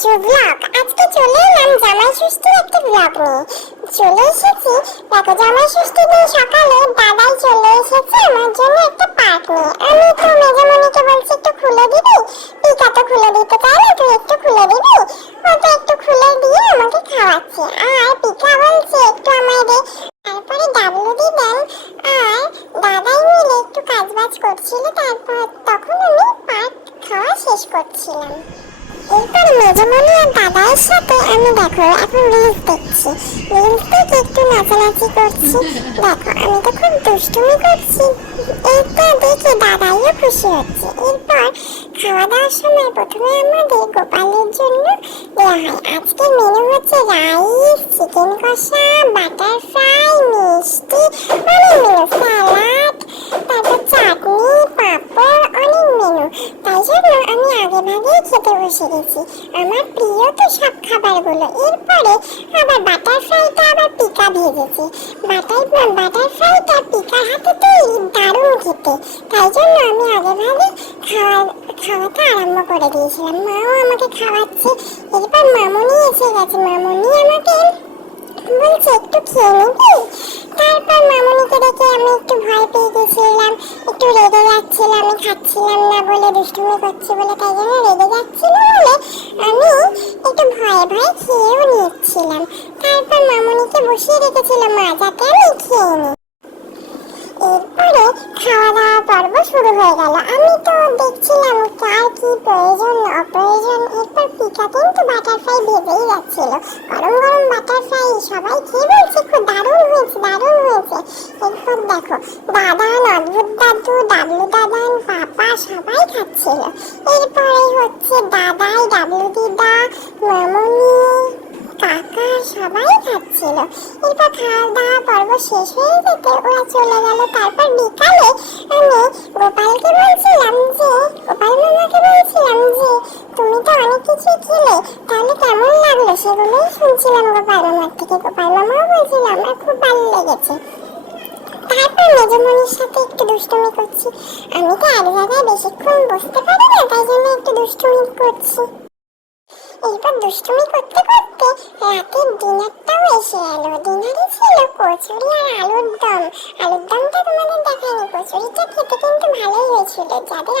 Raju blog. আজকে চলে এলাম জামাই ষষ্ঠীর একটা ব্লগ নিয়ে। চলে এসেছি, দেখো জামাই ষষ্ঠীর দিন সকালে দাদাই চলে এসেছে আমার জন্য একটা পার্ক নিয়ে। আমি তো মেজমণিকে বলছি একটু খুলে দিবি, পিকা তো খুলে দিতে চায় না, তুই একটু খুলে দিবি। ও তো একটু খুলে দিয়ে আমাকে খাওয়াচ্ছে, আর পিকা বলছে একটু আমায় দে। তারপরে ডাবলু দিদান আর দাদাই মিলে একটু কাজবাজ করছিল, তারপর তখন আমি পার্ক খাওয়া শেষ করছিলাম। এরপর মেজমণি আর দাদার সাথে আমি দেখো এখন রিলস দেখছি। রিলস দেখে একটু নাচানাচি করছি। দেখো আমি তো খুব দুষ্টুমি করছি, এইটা দেখে দাদাইও খুশি হচ্ছে। এরপর খাওয়া দাওয়ার সময় প্রথমে আমাদের গোপালের জন্য দেওয়া হয়। আজকের মেনু হচ্ছে রাইস, চিকেন কষা, বাটার ফ্রাই, মিষ্টি, অনেক মেনু, স্যালাড, তারপর চাটনি, পাঁপড়, অনেক মেনু। তাই জন্য আমি আগে ভাগেই খেতে বসে গেছি, আমার প্রিয় তো সব খাবারগুলো। এরপরে আবার বাটার ফ্রাইটা আবার পিকা ভেজেছি। বাটার ফ্রাইটা পিকার হাতে তৈরি, দারুণ খেতে। তাই জন্য আমি আগে ভাগে খাওয়াটা আরম্ভ করে দিয়েছিলাম। মাও আমাকে খাওয়াচ্ছে। এরপর মামুনি এসে গেছে, মামুনি আমাকে বলছে একটু খেয়ে নিবি। তারপর মামুনিকে দেখে আমি একটু ভয় পেয়ে গেছিলাম, একটু রেগে যাচ্ছিল, আমি খাচ্ছিলাম না বলে, দুষ্টুমি করছি বলে, তাই জন্য রেগে যাচ্ছিল বলে আমি একটু ভয়ে ভয়ে খেয়েও নিচ্ছিলাম। তারপর মামুনিকে বসিয়ে রেখেছিল মা, যাতে আমি খেয়ে নিই। এরপরে খাওয়া দাওয়া পর্ব শুরু হয়ে গেল। আমি তো দেখছিলাম কার কি প্রয়োজন অপ্রয়োজন। এরপর পিকা কিন্তু বাটার ফ্রাই ভেজেই যাচ্ছিল, গরম গরম বাটার ফ্রাই। সবাই খেয়ে বলছে খুব দারুণ হয়েছে, দারুণ হয়েছে। এরপর দেখো দাদান, অদ্ভুত দাদু, ডাবলু দাদান, পাপা সবাই খাচ্ছিল। এরপরে হচ্ছে দাদাই, ডাবলু দিদা, মামুনি, কাকা সবাই খাচ্ছিল। এরপর খাওয়া দাওয়া পর্ব শেষ হয়ে যেতে ওরা চলে গেল। তারপর বিকালে আমি গোপালকে বলছিলাম যে, গোপাল মামাকে বলছিলাম যে তুমি তো অনেক কিছু খেলে, তাহলে কেমন লাগলো সেগুলোই শুনছিলাম গোপাল মামার থেকে। গোপাল মামাও বলছিল আমার খুব ভালো লেগেছে। তারপর মেজমণির সাথে একটু দুষ্টুমি করছি। আমি তো এক জায়গায় বেশিক্ষণ বসতে পারি না, তাই জন্য একটু দুষ্টুমি করছি। এরপর দুষ্টুমি করতে করতে রাতের ডিনারটাও এসে এলো। ডিনারে ছিল কচুরি আর আলুর দম। আলুর দমটা তোমাদের দেখায়নি, কচুরিটা খেতে কিন্তু ভালোই হয়েছিল। যাদের